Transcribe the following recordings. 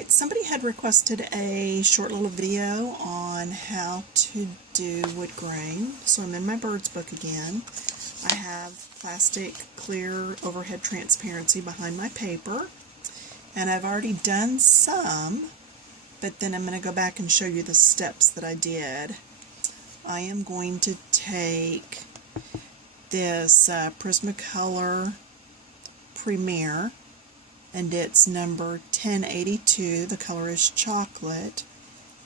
Alright, somebody had requested a short little video on how to do wood grain, so I'm in my Birds book again. I have plastic clear overhead transparency behind my paper, and I've already done some, but then I'm going to go back and show you the steps that I did. I am going to take this Prismacolor Premier, and it's number 1082. The color is chocolate,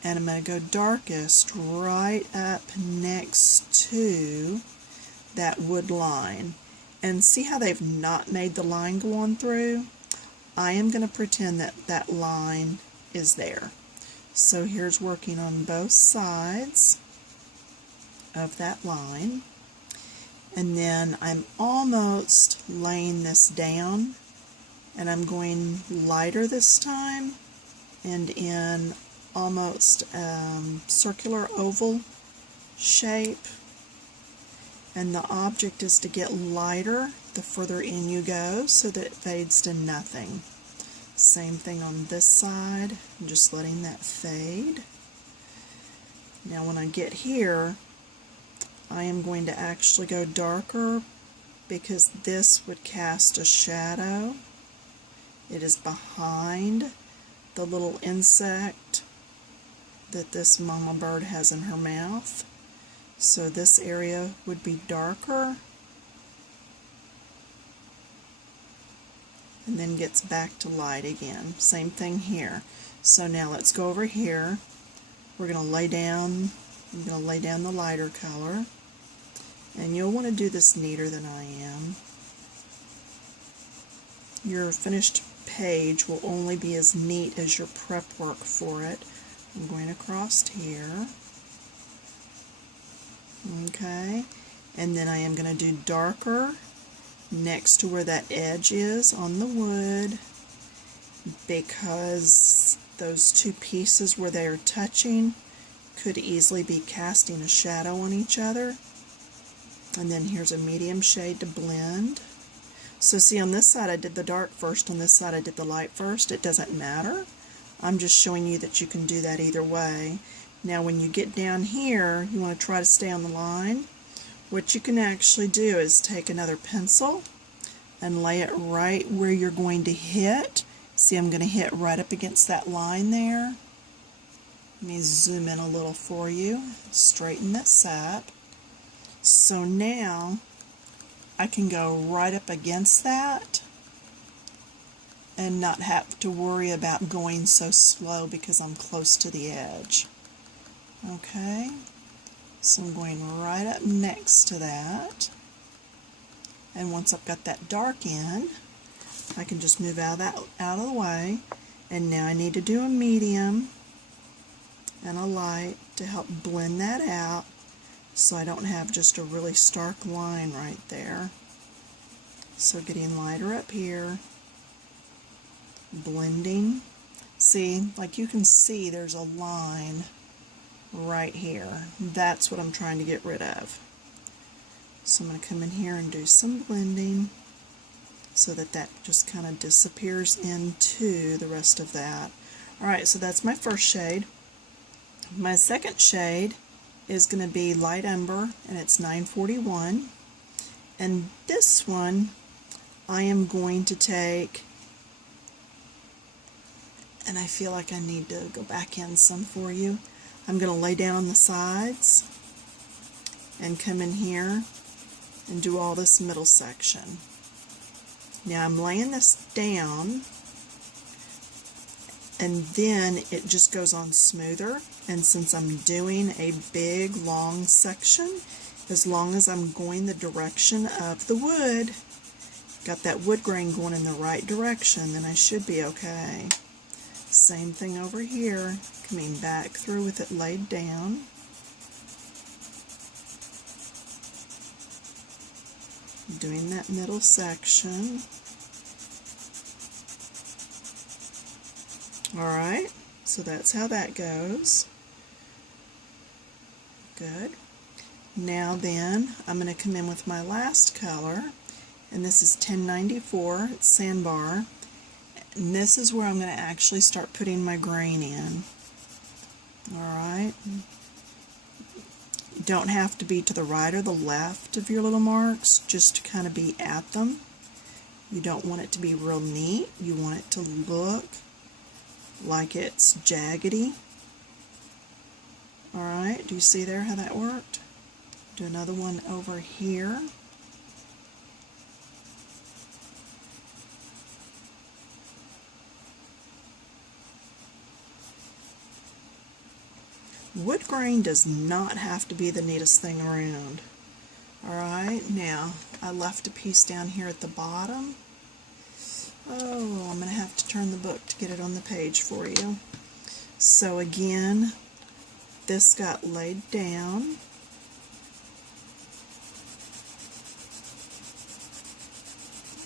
and I'm going to go darkest right up next to that wood line. And see how they've not made the line go on through? I am going to pretend that that line is there. So here's working on both sides of that line, and then I'm almost laying this down, and I'm going lighter this time and in almost circular oval shape, and the object is to get lighter the further in you go so that it fades to nothing. Same thing on this side, I'm just letting that fade. Now when I get here, I am going to actually go darker because this would cast a shadow. It is behind the little insect that this mama bird has in her mouth. So this area would be darker and then gets back to light again. Same thing here. So now let's go over here. We're going to lay down, I'm going to lay down the lighter color, and you'll want to do this neater than I am. Your finished page will only be as neat as your prep work for it. I'm going across here. Okay, and then I am going to do darker next to where that edge is on the wood, because those two pieces where they are touching could easily be casting a shadow on each other. And then here's a medium shade to blend. So see, on this side I did the dark first, on this side I did the light first. It doesn't matter. I'm just showing you that you can do that either way. Now when you get down here, you want to try to stay on the line. What you can actually do is take another pencil and lay it right where you're going to hit. See, I'm going to hit right up against that line there. Let me zoom in a little for you, straighten this up. So now I can go right up against that and not have to worry about going so slow because I'm close to the edge. Okay, so I'm going right up next to that, and once I've got that dark in, I can just move out of the way. And now I need to do a medium and a light to help blend that out so I don't have just a really stark line right there. So getting lighter up here, blending. See, like you can see there's a line right here. That's what I'm trying to get rid of. So I'm going to come in here and do some blending so that that just kind of disappears into the rest of that. Alright, so that's my first shade. My second shade is going to be light umber, and it's 941. And this one I am going to take, and I feel like I need to go back in some for you. I'm going to lay down on the sides and come in here and do all this middle section. Now I'm laying this down, and then it just goes on smoother. And since I'm doing a big long section, as long as I'm going the direction of the wood, got that wood grain going in the right direction, then I should be okay. Same thing over here, coming back through with it laid down. Doing that middle section. Alright, so that's how that goes. Good. Now then, I'm going to come in with my last color, and this is 1094, it's Sandbar, And this is where I'm going to actually start putting my grain in. Alright. You don't have to be to the right or the left of your little marks, just to kind of be at them. You don't want it to be real neat. You want it to look like it's jaggedy. Alright, do you see there how that worked? Do another one over here. Wood grain does not have to be the neatest thing around. Alright, now I left a piece down here at the bottom. Oh, I'm going to have to turn the book to get it on the page for you. So again, this got laid down.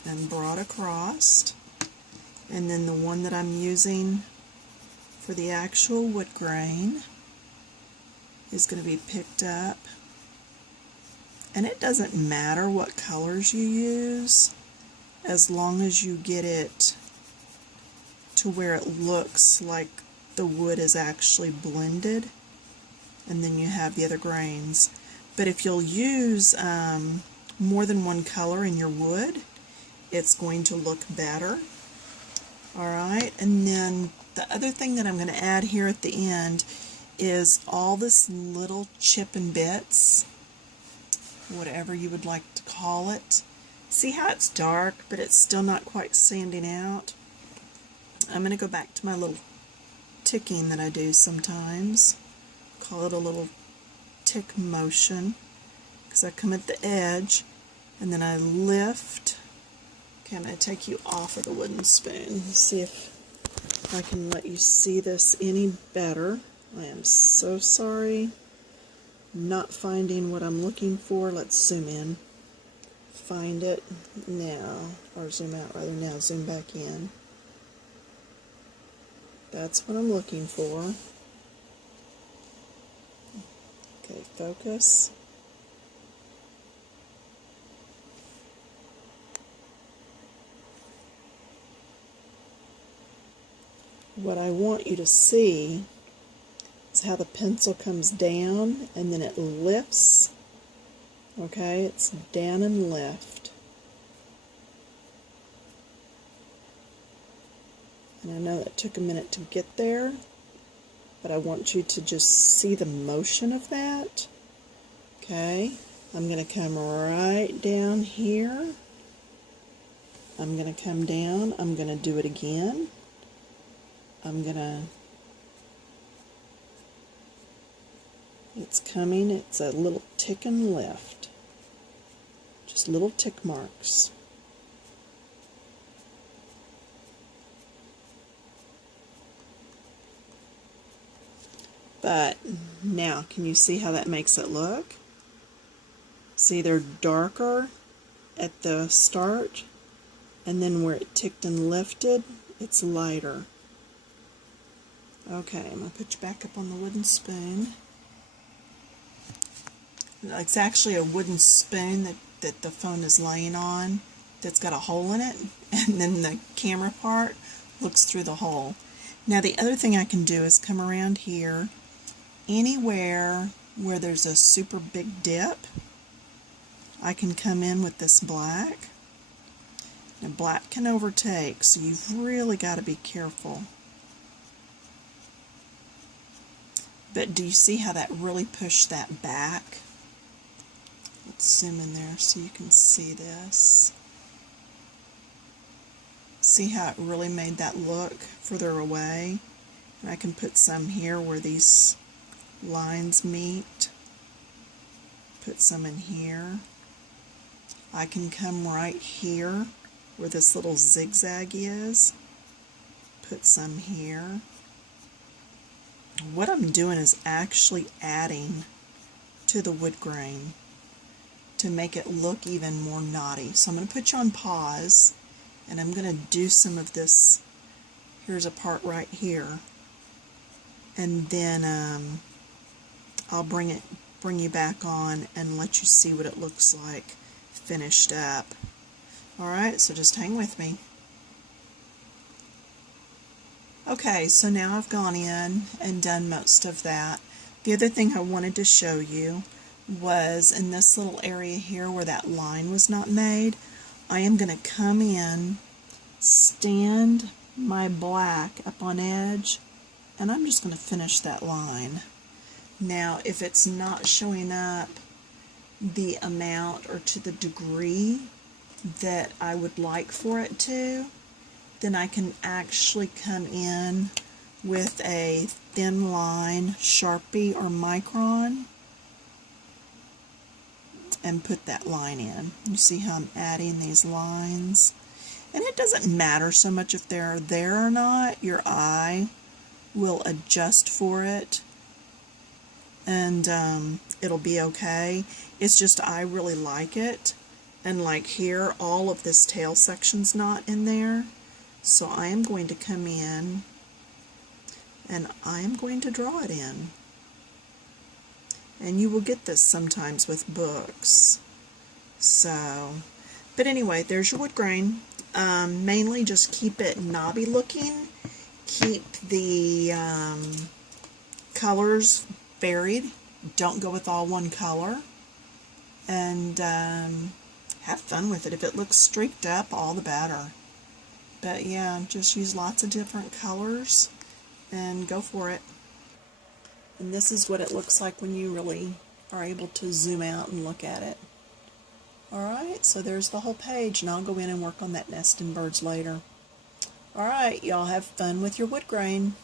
And brought across. And then the one that I'm using for the actual wood grain is going to be picked up. And it doesn't matter what colors you use, as long as you get it to where it looks like the wood is actually blended, and then you have the other grains. But if you'll use more than one color in your wood, it's going to look better. Alright, and then the other thing that I'm going to add here at the end is all this little chip and bits, whatever you would like to call it. See how it's dark, but it's still not quite sanding out? I'm going to go back to my little ticking that I do sometimes. Call it a little tick motion, because I come at the edge and then I lift. Okay, I'm going to take you off of the wooden spoon. See if I can let you see this any better. I am so sorry. Not finding what I'm looking for. Let's zoom in. Find it now, or zoom out rather. Now zoom back in. That's what I'm looking for. Okay, focus. What I want you to see is how the pencil comes down and then it lifts. Okay, it's down and lift. And I know that took a minute to get there, but I want you to just see the motion of that. Okay, I'm going to come right down here. I'm going to come down. I'm going to do it again. I'm going to... It's coming. It's a little tick and lift. Just little tick marks. But now, can you see how that makes it look? See, they're darker at the start, and then where it ticked and lifted, it's lighter. Okay, I'm going to put you back up on the wooden spoon. It's actually a wooden spoon that the phone is laying on that's got a hole in it, and then the camera part looks through the hole. Now the other thing I can do is come around here, anywhere where there's a super big dip, I can come in with this black. Now black can overtake, so you've really got to be careful. But do you see how that really pushed that back? Let's zoom in there so you can see this. See how it really made that look further away? And I can put some here where these lines meet. Put some in here. I can come right here where this little zigzag is. Put some here. What I'm doing is actually adding to the wood grain to make it look even more knotty. So I'm going to put you on pause, and I'm going to do some of this. Here's a part right here, and then I'll bring you back on and let you see what it looks like finished up. Alright, so just hang with me. Okay, so now I've gone in and done most of that. The other thing I wanted to show you was in this little area here where that line was not made, I am going to come in, stand my black up on edge, and I'm just going to finish that line. Now, if it's not showing up the amount or to the degree that I would like for it to, then I can actually come in with a thin line Sharpie or Micron and put that line in. You see how I'm adding these lines? And it doesn't matter so much if they're there or not. Your eye will adjust for it, and it'll be okay. It's just I really like it. And like here, all of this tail section's not in there. So I am going to come in and I am going to draw it in. And you will get this sometimes with books. So, but anyway, there's your wood grain. Mainly just keep it knobby looking. Keep the colors varied. Don't go with all one color. And have fun with it. If it looks streaked up, all the better. But yeah, just use lots of different colors and go for it. And this is what it looks like when you really are able to zoom out and look at it. Alright, so there's the whole page, and I'll go in and work on that nest and birds later. Alright, y'all have fun with your wood grain.